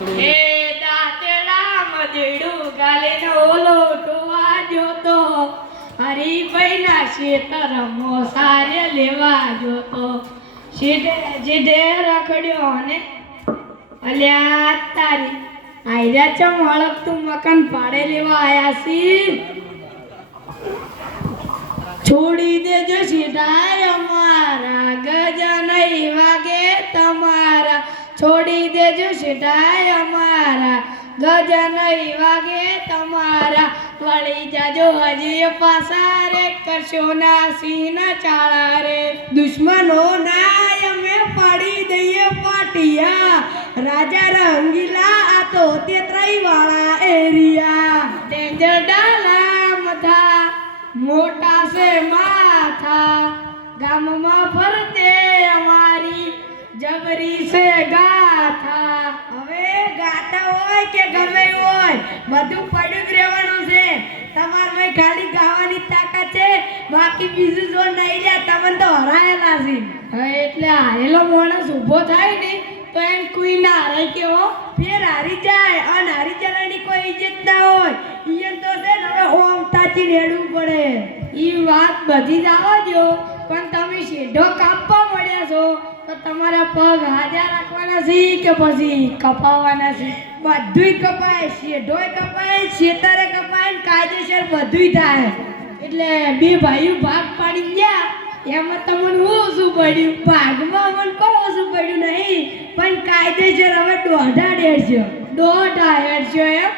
એ દાંતડા મકાન પાડે લેવા આયા છી છોડી દેજો સીધા અમારા ગજા નહીં વાગે તમારા છોડી દેજો સીધાય અમારા. ગજા નહીં વાગે તમારા. વળી જાજો હજી પાસા રે કરશો ના સીન ચાળા રે. દુશ્મનો ના અમે પાડી દઈએ પાટિયા. રાજા રંગીલા આ તો તે વાળા એરિયા. ડેન્જર ડાલા મથા, મોટા છે માથા. ગામમાં ફરતે જબરી છે ગાથા. હવે ગાતા હોય કે ગમે હોય બધું પડ્યું જ રહેવાનું છે. તમારે ખાલી ગાવાની તાકાત છે? બાકી બીજું જો નહીં જાય તમને તો હરાયેલા છે. હવે એટલે હારેલો માણસ ઊભો થાય ને તો એમ કોઈ ના હારે કે હો. ફેર હારી જાય અને હારી જવાની કોઈ ઇજ્જત ના હોય. ઈયન તો છે ને હવે ઓમ તાચી રેડવું પડે. ઈ વાત બધી જ આવવા જો પણ તમે શેઢો કાપવા મળ્યા છો. તો તમારા પગ હાજર રાખવાના છે કે પછી કપાવવાના છે બધુંય કપાય, શેઢોય કપાય શેતરે કપાય કાયદેસર બધુંય થાય. એટલે બે ભાઈઓ ભાગ પાડી ગયા. એમાં તમને ઓછું પડ્યું? ભાગમાં મને કોઈ ઓછું પડ્યું નહીં? પણ કાયદેસર હવે દોઢા ડેડશો દોઢા હેડશો એમ?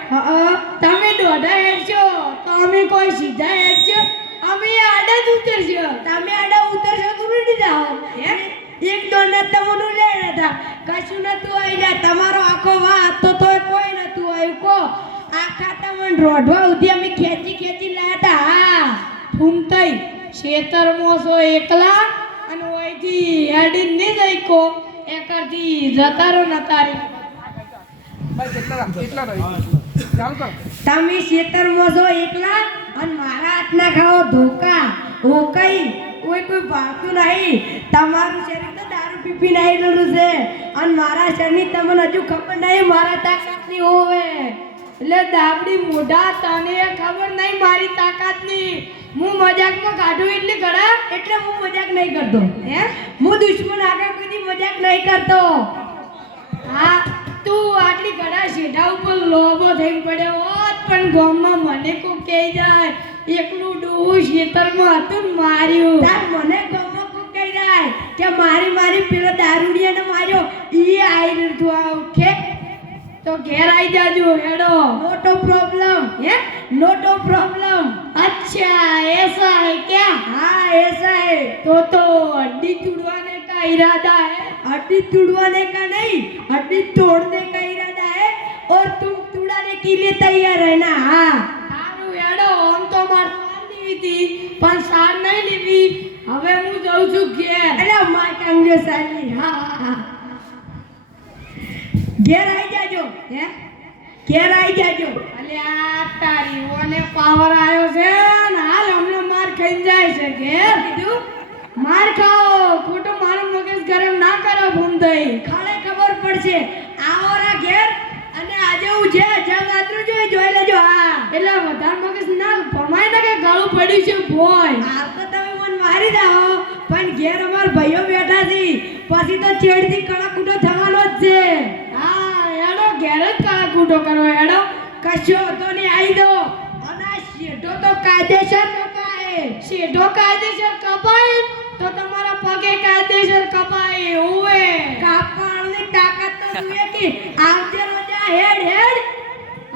તમે દોઢા હેડશો તો અમે કોઈ સીધા હેડશો અમે આડા જ ઉતરશો. તમે આડા ઉતરશો તો ઉડી જાઓ. એમ? એક દોઢ તમને લે હતા કશું નતું આવ્યા તમારો આખો વાત તો તોય કોઈ નતું આવ્યું કો. આખા તમને રોઢવા ઉધી અમે ખેંચી ખેંચી લાયા હતા. હા ફૂમતાઈ શેતર મોસો એકલા અને ઓયથી હેડી ને જઈકો. એકરથી જતારો તારી. તમે શેતર મોસો એકલા અને મારા હાથના ખાઓ ધોકા, હોકઈ, કોઈ કોઈ ભાગતું નહીં. તમારું શરીર પીપી નાખેલું છે. અને મારા શરની તમને હજુ ખબર નહીં મારા તાકાતની હોવે. એટલે દાબડી મોઢા તને ખબર નહીં મારી તાકાતની. હું મજાકમાં કાઢું એટલે ઘડા એટલે હું મજાક નહીં કરતો. હે? હું દુશ્મન આગળ કોઈ મજાક નહીં કરતો. હા તું આટલી ઘડા શેઢા ઉપર લોબો થઈ પડ્યો હોત પણ ગામમાં મને કોઈ કહી જાય એકલું ડોહું ખેતરમાં હતું માર્યું. તાર મને જાય કે મારી મારી પેલો દારૂડિયાને માર્યો. ઈ આઈ લીધું આ ઓકે? તો ઘેર આવી જાજો હેડો. મોટો પ્રોબ્લેમ હે? નોટો પ્રોબ્લેમ અચ્છા એસા હે ક્યા? હા એસા હે તો તો અડ્ડી તોડવાને કા ઈરાદા હે? અડ્ડી તોડવાને કા નહીં અડ્ડી તોડને કા ઈરાદા હે. ઓર તું તોડાને કે લિયે તૈયાર હે? ના હા. સારું હેડો આમ તો માર સાર લેવી પણ સાર નહીં લેવી હવે હું જઉં છું ઘેર. એટલે માય કાંગ્યો સારી હા ઘેર આવી જાજો હે? ઘેર આવી જાજો. અલે આ તારી ઓને પાવર આવ્યો છે ને હાલ હમણાં માર ખાઈ જાય છે ઘેર. કીધું? માર ખાઓ ખોટું મારું મગજ ગરમ ના કરો ભૂમ થઈ. ખાલે ખબર પડશે. આવો રા ઘેર અને આજે હું છે જગ આતરું જોઈ જોઈ લેજો હા. એટલે વધારે મગજ ના ભમાય ને કે ગળું પડ્યું છે ભોય. આ તો મારી દાઓ પણ ઘેર અમાર ભાઈઓ બેઠા છે. પછી તો ચેડથી કડાકૂટો થવાનો જ છે. હા એનો ઘેર જ કડાકૂટો કરો એનો કશો તો ને આવી દો અને શેઠો તો કાયદેસર કપાય. શેઠો કાયદેસર કપાય? તો તમારા પગે કાયદેસર કપાય ઓવે કાપવાની તાકાત તો જોઈએ કે આવજે રોજા હેડ હેડ.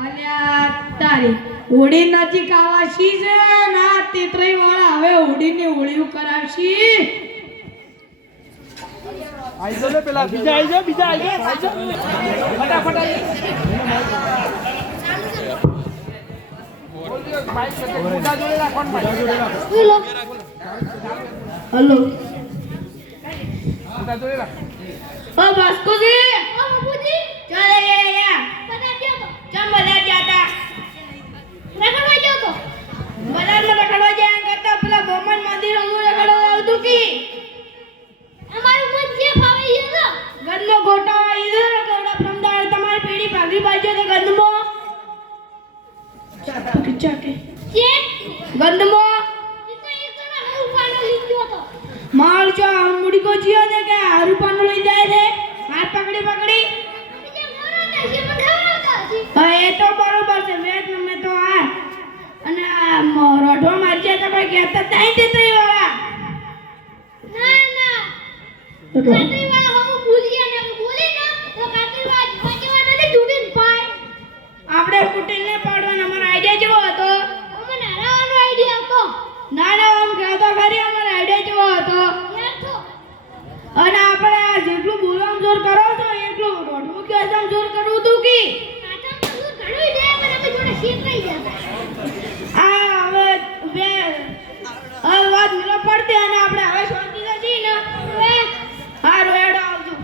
અલ્યા તારી ઓડી નજીક આવાશી છે ના? તેત્રઈ વાળા હવે ઉડીને હોળીઓ કરાવશી આઈ ને પેલા. બીજા આઈ બીજા આઈ જાઓ આઈ જાઓ ફટાફટ આઈ બાઈક છે મોટા જોડે રાખવાનું મોટા જોડે રાખો હલો. મોટા જોડે રાખો. ઓ બાસ્કુજી. ઓ બાપુજી ચાલે યા બધા તો ચમ બધા જાતા રખડવા ગયો તો? બજારમાં બાજુ તો ગંદમો ચાકે ચાકે ગંદમો માર જો મુડી કો જીઓ દે કે હારું પાનું લઈ જાય છે હાથ પકડી પકડી હા એ તો બરોબર છે મેં જ મેં તો આ અને આ રોઢો મારી જાય તો કોઈ કહેતા તાઈ દે તઈ વાળા આપણે કુટીને પાડવાનો. અમારો આઈડિયા જેવો હતો? ના ના આમ કહેતો ખરી અમારો આઈડિયા જેવો હતો? અને આપણે જેટલું બોલવાનું જોર કરો છો એટલું રોઢું કે આમ જોર કરવું તું કી આ હવે બે હવે વાત મેલો પડતી અને આપણે હવે શાંતિ નથી ને હારું હેડો આવજો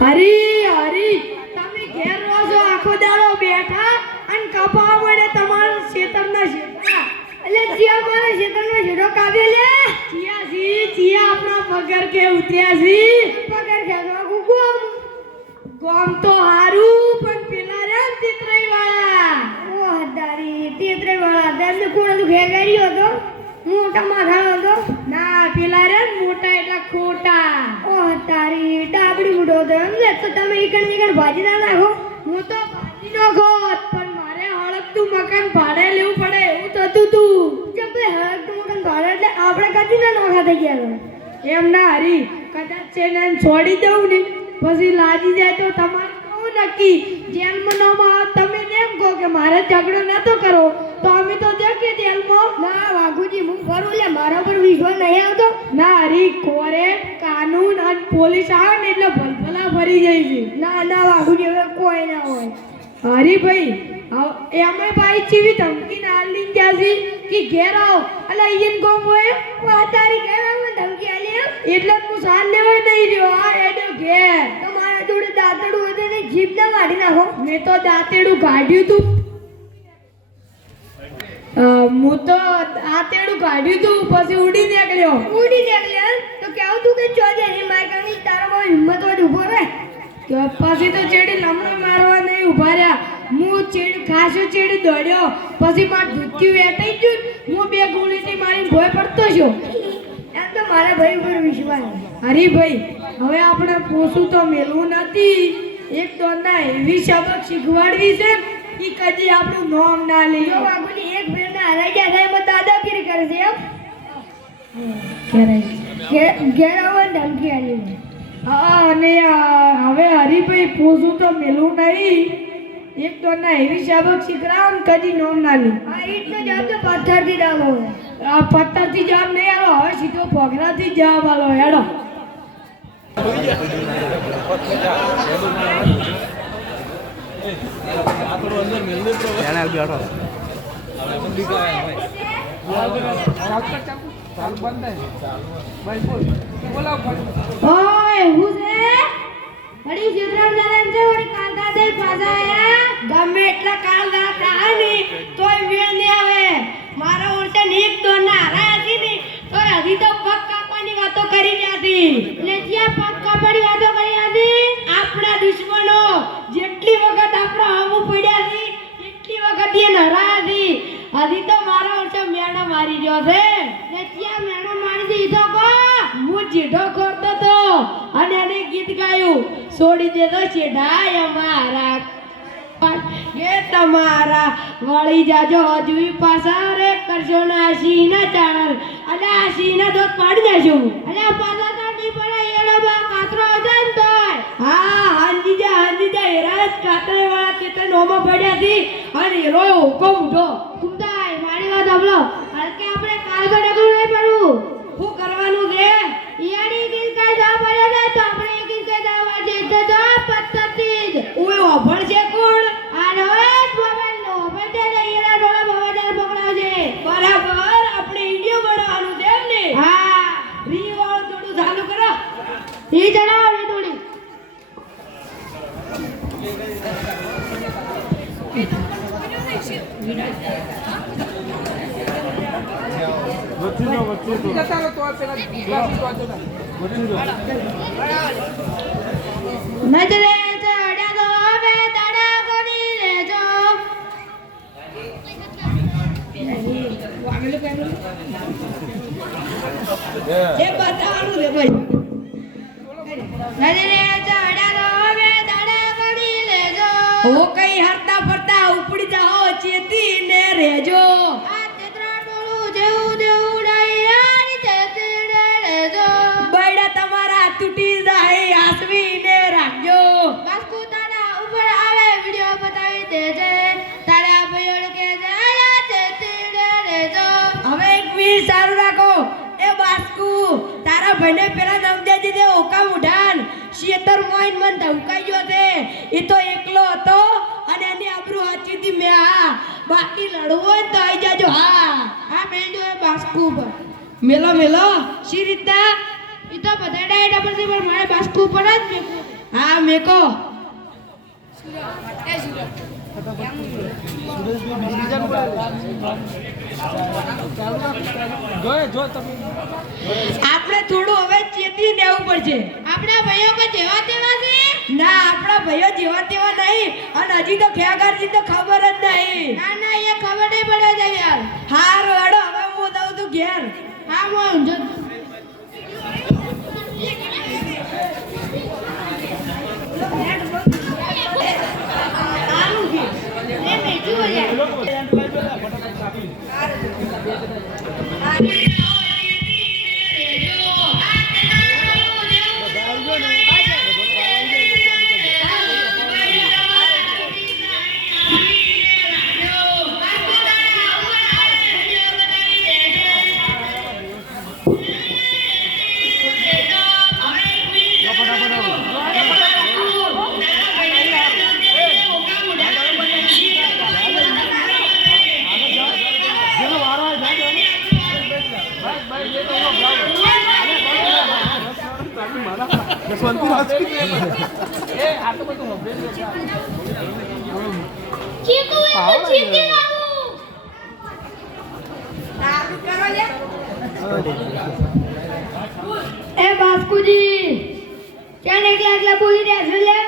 હરી હરી તમે ઘેર રહો છો આખો દાડો બેઠા અને કપાવા મળે તમારા ખેતરના શેઠા એટલે ચિયા મારા ખેતરનો શેઠો કાઢે લે ચિયા સી ચિયા આપણા પગાર કે ઉતર્યા સી પગાર ખેતવા ગુગુમ ગોમ. તો હારું પણ પેલા રે તીતરાઈ વાળા ઓ હદારી તીતરાઈ વાળા તેમને કોણ તું ઘેગારી હતો? મોટા માથા હતો? ના પેલા રે મોટા એટલે ખોટા. ઓ તારી ડાબડી મોટો હતો એમ લે તો તમે ઈકણ ઈકણ ભાજી ના નાખો? હું તો ભાજી નાખો પણ મારે હળકતું મકાન ભાડે લેવું પડે એવું થતું તું. કેમ ભાઈ હળકતું મકાન ભાડે એટલે આપણે કદી ના નોખા થઈ ગયા એમ ના હરી. કદાચ છે છોડી દઉં ને પછી લાજી જાય તો તમારે કહું નક્કી. જેલમાં ન માં તમે એમ કહો કે મારે ઝઘડો નતો કરવો. તો અમે તો જકે જેલમાં. ના વાઘુજી હું ફરું લે મારા પર વિશ્વાસ નહીં આવતો. ના હરી કોરેટ કાનૂન અને પોલીસ આવે ને એટલે ભલભલા ભરી જાય છે. ના ના વાઘુજી હવે કોઈ ના હોય. હરીભાઈ એમાં ભાઈ ચીવી ધમકી ના ત્યાંથી કે ઘેર આવો. અલા ઈન કોમ હોય? વા તારી ઘેર આવો ધમકી આલી એટલે હું સાલ લેવા નહીં રહ્યો. આ એડો ઘેર. તમારા જોડે દાંતડું હોય તો એને જીભ ના કાઢી નાખો. મેં તો દાંતેડું કાઢ્યું તું. હું તો દાંતેડું કાઢ્યું તું પછી ઉડી નીકળ્યો. ઉડી નીકળ્યો તો કેવું તું કે ચોજે ની માઈકાની બહુ હિંમત હોય તો ઊભો રહે કે પછી તો ચેડી લમણો મારવા નહીં ઊભા રહ્યા. હું ચેડ ખાસો ચેડ દોડ્યો. પછી માર ધૂત્યું વેટાઈ ગયું. હું બે ગુણીથી મારી ભોય પડતો છું. એમ તો મારા ભાઈ ઉપર વિશ્વાસ હરીભાઈ હવે આપણે પોસું તો મેલવું નથી. એક તો ના એવી સબક શીખવાડવી છે કે કદી આપણું નોમ ના લે જો બાબુજી એક ફેરના હરાઈ ગયા થાય એમાં દાદાગીરી કરે છે એમ? ઘેર આવવા ધમકી આલી. હા અને હવે હરીભાઈ પોસું તો મેલું નહીં. એક દોરના એવી સબક શીખડાવો ને કદી નોમ ના લી. હા ઈટનો જવાબ તો પથ્થરથી ડાલો આ પથ્થરથી જવાબ નહીં આલો હવે સીધો ભોગરાથી જવાબ આલો હેડો. ચાલુ બંધ બોલાવ વળી જીવરામ દાદા છે, વળી કાંતા દે આયા. ગમે એટલા કાલ રાત આવે ને, તોય મેળ નહીં આવે. મારા ઓરસે નીક તો ના હારા હતી ને છોડી દેતો છેડાય અમારા એ તમારા વળી જાજો હજુ પાછા રે કરશો ના સિંહના ચાણ અલે આ સિંહના દોત પાડી દેશું અલે પાછા તો નહીં પડે એડો બા કાતરો જન તોય. હા, હાંજી જા હાંજી જા, હેરા જ કાતરે વાળા કેટલા નોમો પડ્યા હતી અને એરો હુકમ ઉઠો કુમતાય મારી વાત સાંભળો. હલકે આપણે કાલ ડગલું નહીં પડવું. શું કરવાનું છે ઈયાની ગીત કાય જા પડ્યો જાય તો કોઈ ઓભણ છે કોણ? આનો ભગવાનનો બધા જઈએના ડોળા ભવાજાર પકડાવજે. બરાબર આપણે વિડિયો બનાવવાનું છે એમ ને હા. રી વાળું થોડું ચાલુ કરો. એ જણાવો રે થોડી. જતા રહો તો પેલા નજરે એ રે ભાઈ નજરે ચડ્યા તો હવે લેજો કઈ હરતા મન ધમકાઈ ગયો તે એ તો એકલો હતો અને એની આબરૂ હાચી હતી મેં હા બાકી લડવું હોય તો આવી જાજો. હા. હા મેં જો એ બાસ્કુ ઉપર. મેલો મેલો. શી રીતના? એ તો બધા ડાયડા પર છે પણ મારે બાસ્કુ ઉપર જ મેકો હા મેકો. આપણે થોડું હવે ચેતી દેવું પડશે. આપણા ભાઈઓ જેવા તેવા છે ભાઈઓ જેવા તેવા નહીં. અને હજી તો ખેગારજી તો ખબર જ નહીં. ના ના એ ખબર નહીં પડે છે યાર. હાર વાડો હવે હું દઉં તું ઘેર. હા હું જો. એ એ બાસ્કુજી, ક્યાં એકલા એકલા બોલી રહ્યા છો લે?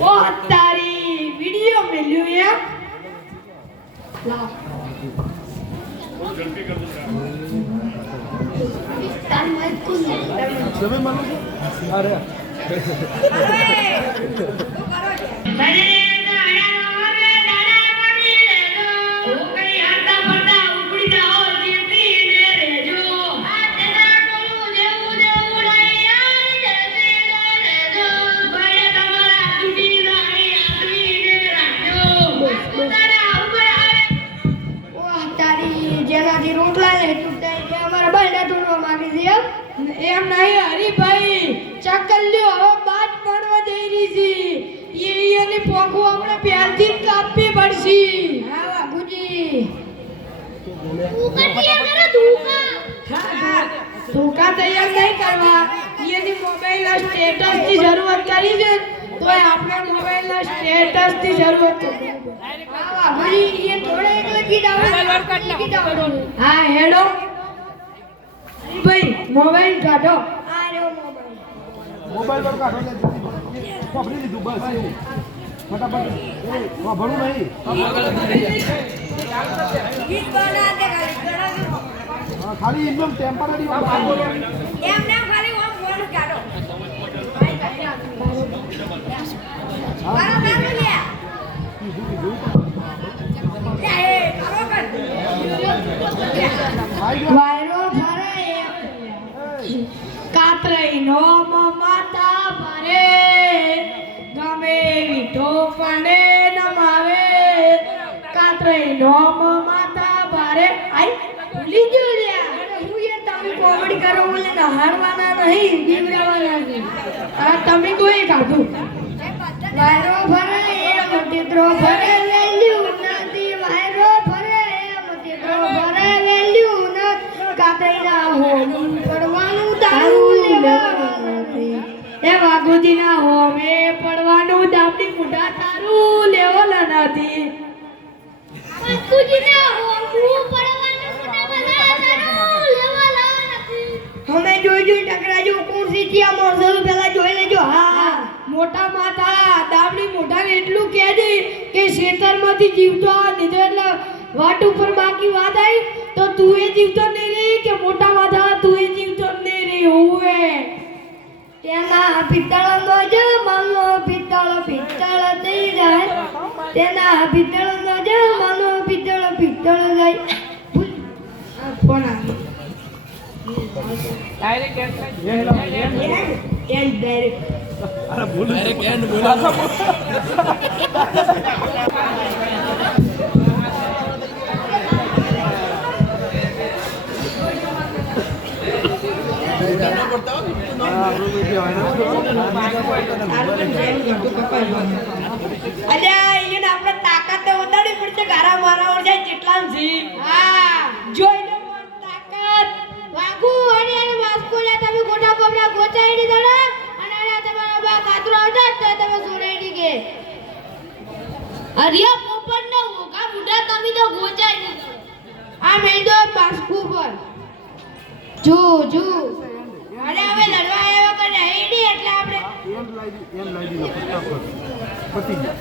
ઓ તારી વિડિયો મેલ્યું એમ? લાવ. તાર મત કુલ તમે માનો છો? પોખું આપણે પહેલથી જ કાપવી પડશે. હા બાપુજી. ધૂકા તૈયાર નહીં કરવા. એની મોબાઈલના સ્ટેટસની જરૂરત કરી છે. તોય આપણે મોબાઈલના સ્ટેટસની જરૂરત હા હેડો. ભાઈ મોબાઈલ કાઢો. આ રહ્યો મોબાઈલ. મોબાઈલ પર કાઢો પકડી લીધું બસ. એવું ફટાફટ. વાપરવું નહીં ખાલી એકદમ ટેમ્પરરી કાતરઈ નો ગમે વિઠો પડે નમાવે. કાતરઈ નોમ માતા ભારે. આઈ ભૂલી ગયો લ્યા. હું એ તમે કોમેડી કરો બોલે ને હારવાના નહીં બીવરાવાના નહીં. આ તમે કોઈ કાઢું વાયરો ભરે એ મતિત્રો ભરે વેલ્યુ નથી. વાયરો ભરે એ મતિત્રો ભરે વેલ્યુ નથી. કાતઈના હો પડવાનું દારૂ લેવાનું એ વાઘોજી ના પડવાનું દાબડી તારું લેવલ નથી અમે જોઈ જોઈ ટકરાજો કોણ સીટી આ માણસો પેલા જોઈ લેજો હા. મોટા માથા દાબડી મોઢાને એટલું કહેજે કે શેતરમાંથી જીવતો આ દીધો એટલે વાટ ઉપર બાકી વાત આવી તો તું એ જીવતો નહીં રે કે મોટા માથા તું એ જીવતો નહીં રે હોવે તેના પિત્તળનો જમાનો પિત્તળ પિત્તળ થઈ જાય. તેના પિત્તળનો જમાનો પિત્તળ પિત્તળ જાય. ફોન ડાયરેક્ટ એન્ડ ડાયરેક્ટ અલ્યા એને આપણે તાકાત તો વધારવી પડશે ગારા મારા ઓરજા જેટલા જી. હા. જોઈ લો તાકાત. વાગુ અને એને માસ્કો લે તમે ગોટા કોબરા ગોચાઈ ની? દડે અને એને તમારા બા કાતરો હતા તો તમે સુનાઈ ની કે અરિયા પોપટ ને ઓકા બુઢા તમે તો ગોચાઈ ની આ મેં દો બાસ્કુ પર. જો જો એમ લાવી એમ લાવી પતી ગયું.